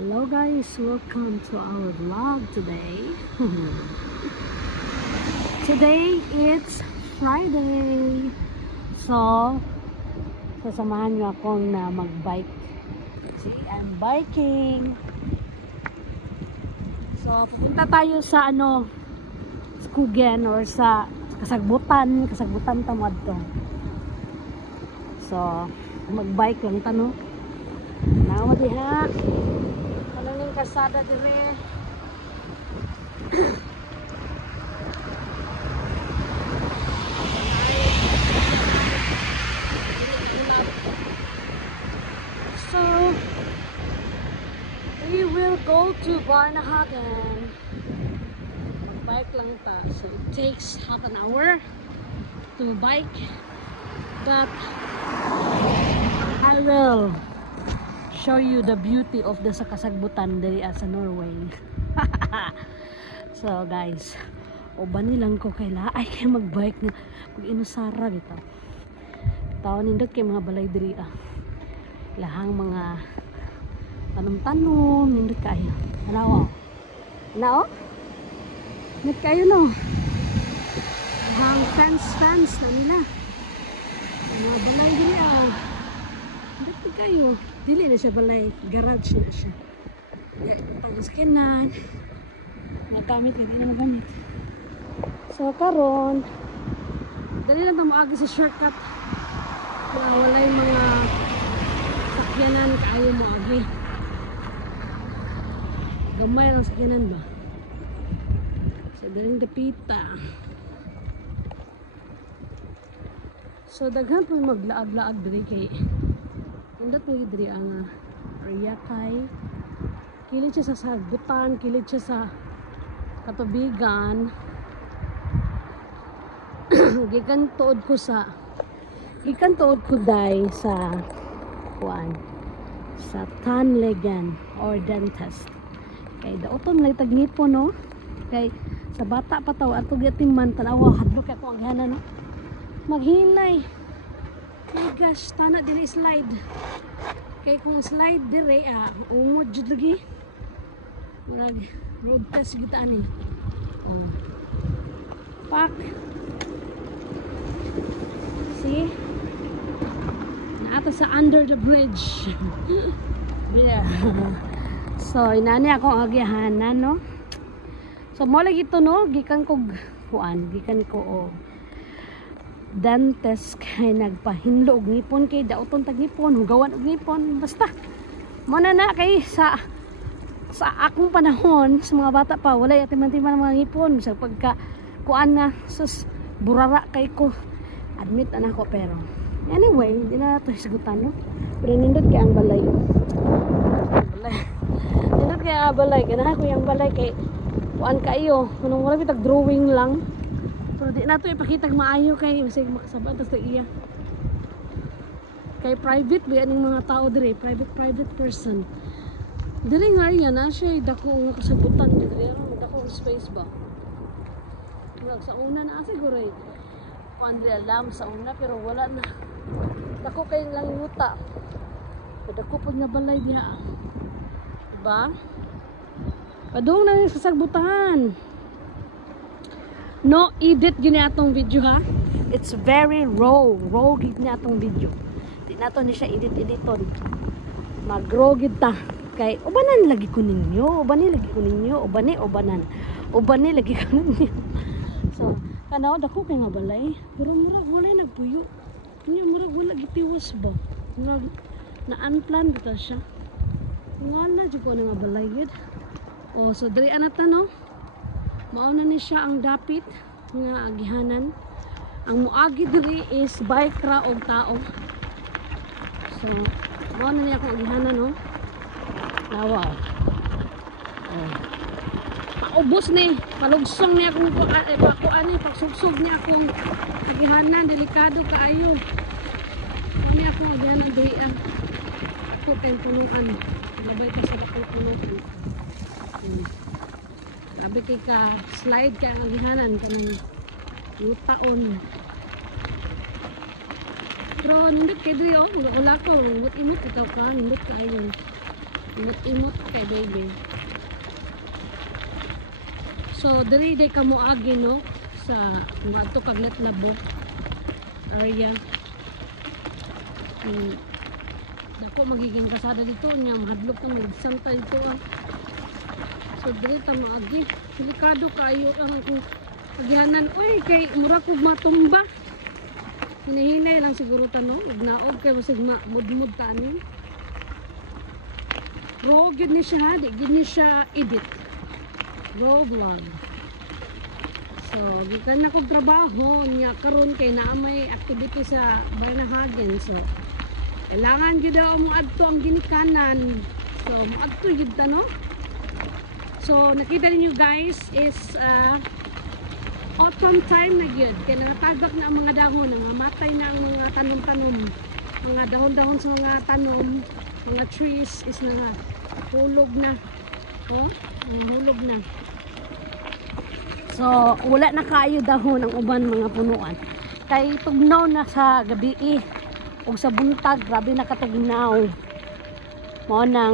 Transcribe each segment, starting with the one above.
Hello guys, welcome to our vlog today. Today it's Friday. So, sasamahan nyo akong na mag-bike. See, I'm biking. So, pupunta tayo sa Skugen or sa Kasagbutan tamad to. So, mag-bike lang tanong. Nawa diha. Kanang kasada dire. So we will go to Barnahagen. Bike lang ta. So it takes half an hour to bike. But I will show you the beauty of the Kasagbutan dari sa Norway. So guys, uban nilang ko kaila ay kay magbike nga pag inusara bitaw. Taon nindot kay mga balay diri lahang mga tanom-tanom nindot kayo. Ano? Ano? Nindot kayo no. Hang fence na nila. Mga balay diri nindot kayo. Dili na siya balay, garage na siya. Pag-skinan, nagamit, hindi na magamit. So karon, dali lang tamaagi sa shortcut. Wala yung mga sakyanan kaayo mo agi. Gamay lang sakyanan ba? So daling dapita. So daghan po maglaag-laag diri kay undot mo diri ang area kay kilid siya sa Sagbutan, kilid siya sa katubigan. gikan tuod ko dai sa kuan sa Tandlägaren or dentist kay daoton lay tagnipon no kay sa bata pa taw ato gyatiman tanawa hadlok kay ko aghanan no maghinay. Oh gosh, tana dili slide. Kay kung slide dire umod jud lagi. Murag road test kita ani. Oh. Pak. See? Naato sa under the bridge. Yeah. So inani ako agyahanan no. So mo lagi to no, gikan ko dentist kay nagpahinlo og ngipon kay daoton tag ngipon hugawan og ngipon basta mo na kay sa akong panahon sa mga bata pa wala yatiman-timan ang mga ngipon sa pagka kuan na sus burara kay ko admit na ako pero anyway hindi na to sigutan no pero nindot kay ang balay nindot kay ang balay kana ko yang balay kay kuan kaayo kunong wala bitag drawing lang. Pero di na ito ipakitag maayo kay masig makasabat tas iya. Kay private ba ning mga tao dire, private person. Dire nga yan siya dako nga Kasagbutan dire, dako space ba. Murag sa una na siguro Andre alam sa una pero wala na. Dako kay lang yuta. Dako pud nga balay diha. Diba? Padung na sa Kasagbutan. No edit gini atong video ha. It's very raw gid ni atong video. Di nato ni siya editon. Mag-raw gid ta. Kay ubanan lagi ko ninyo, ubani lagi ko ninyo. So, kanaw dako kay nga balay, pero murag wala nagpuyo. Nya murag wala gitiwas ba. Murag na unplanned ta siya. Ngala jud ko nga balay gid. Oh, so diri anata no. Mauna ni siya ang dapit nga agihanan. Ang muagi diri is bike ra og tao. So, mauna ni akong agihanan no. Wow. Oh. Paubos ni, palugsong ni akong pagsugsog ni akong agihanan, delikado kaayo. Kami akong agihanan diri ako kay punuan. Labay ka sa punuan. Sabi kay ka slide ka ang agihanan kanang yutaon. Pero nindot kay diri wala ko imot ikaw ka nindot kaayo. Imot kay baby. So diri day kamo agi no sa mga to kaglet labo area. Dako magiging kasada dito niya mahadlok ng magsanta dito ah. So diri ta maagi. Delikado kayo ang agihanan. Uy kay mura kog matumba. Hinahinay lang siguro tano ug naog kay basig mudmud ta ani. Raw gid ni siya ha, di gid ni siya edit. Raw vlog. So, gikan na kog trabaho niya karon kay naa may activity sa Barnahagen. So, kailangan gyud daw mo adto ang ginikanan. So, moadto gyud ta no. So, nakita ninyo guys is autumn time na gyud. Kaya natagak na ang mga dahon, nangamatay na ang mga tanom-tanom. Mga dahon-dahon sa mga tanom, mga trees is na hulog na. Oh, hulog na. So, wala na kaayo dahon ang uban mga punuan. Kay tugnaw na sa gabi ug sa buntag, grabe na katugnaw. Mo na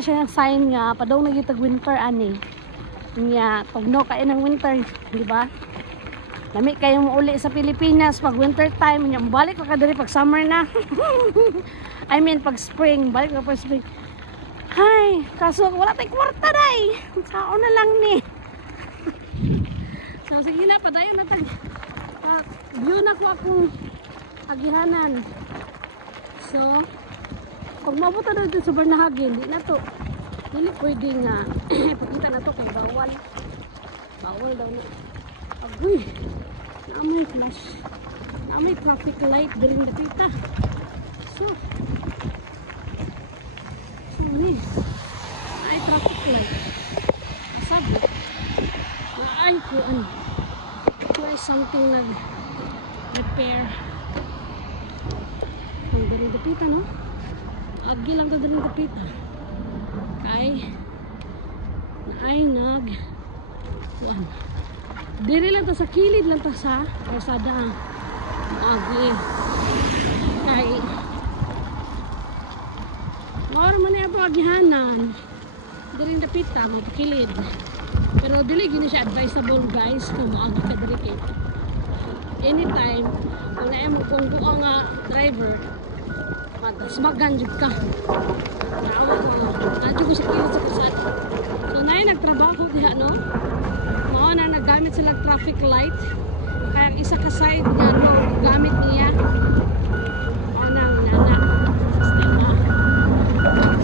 siya yung sign nga padong nagitag winter ani. Nya tugnaw kay ng winter, di ba? Lami kayo mauli sa Pilipinas pag winter time, nya balik ka diri pag summer na. I mean pag spring, balik ka pag spring. Hay, kaso wala tayong kwarta day. Sao na lang ni. So sige na, padayon na tag. View na ko akong agihanan. So, pag mabuta na dito sa Barnahagen, di na to. Dili pwede nga ipakita na to kay bawal. Bawal daw na. Agoy, naamay flash. Naamay traffic light diri nakita. So ni ay traffic light. Sabi na ay kuan. Kuan something nag repair. Ang diri dapita no. Agi lang to diri dapita. Kay na ay nag kuan. Diri lang to sa kilid lang to sa kalsada. Agi. Kay or man ay agihanan. Diri dapita mo kilid. Pero dili gini siya advisable guys kung moagi ka diri kay anytime kung naay mo kung duha nga driver smagan jud ka. Naawa ko kadto ko sa kilid sa kalsada. So naay nagtrabaho diha no. Mao na nagamit sila traffic light. Kaya ang isa ka side nga no gamit niya. Anang nana sistema.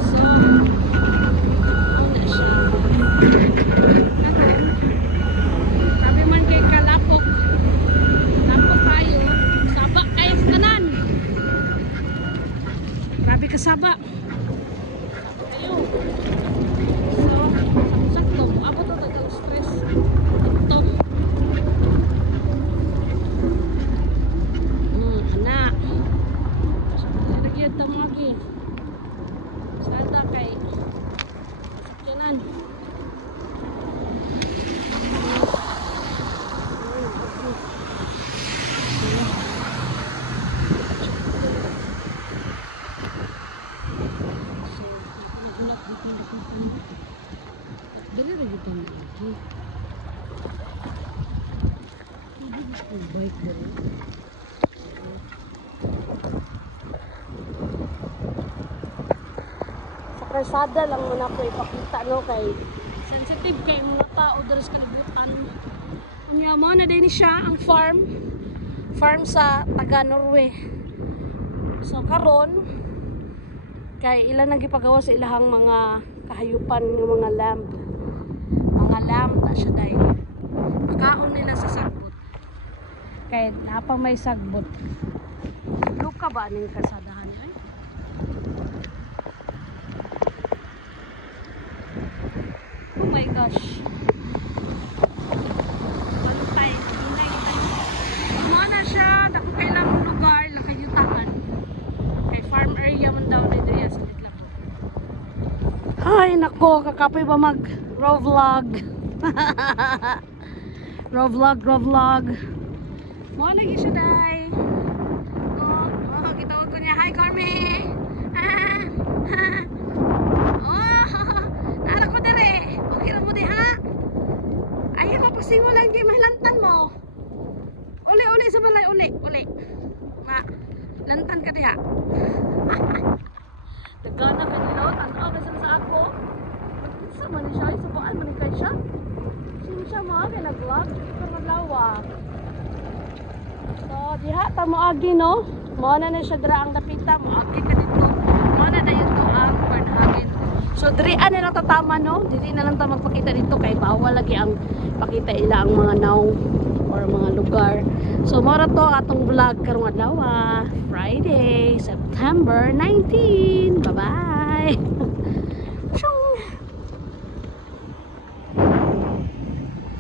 So na siya. Sabi man kay kalapok. Lapok tayo. Saba kayo sa tanan. Grabe ka saba. Kayo. So, sakto. Abot to tayo stress. Ito. Anak. Nagyad ta mga ki. Sada kay sakyanan. Dali lagi ito lagi. Hindi bike dali. Sa kalsada lang muna ko ipakita no kay sensitive kay mga tao diri sa kalibutan. Ang yaman na din siya ang farm sa taga Norway. So karon kay ilan nagipagawa sa ilahang mga kahayupan ng mga lamb na siya dahil makaon nila sa sagbot kay napang may sagbot luka ba ning kasadahan ay oh my gosh bantay inay mana siya dako kailang lugar lakayutaan kay farm area man daw ni Drea sa Litlapo. Ay nako kakapoy ba mag raw vlog. raw vlog. Mo lagi siya day. Oh, kita ko niya. Hi Carmi. Nantan ka diha. Nagana ka nila. Tanaw na siya sa ako. Isa man ni siya. Isubuan man ni kay siya. Sino siya mga kaya nag-vlog? Ito maglawa. So, diha ta mo agi no. Mao na siya dira ang napita mo agi ka dito. Mao na dayon to ang Bernhagen. So dirian na lang tatama no. Dili na lang ta magpakita dito kay bawal lagi ang pakita ila ang mga naw or mga lugar. So mao ra to atong vlog karong adlaw. Friday, September 19. Bye-bye.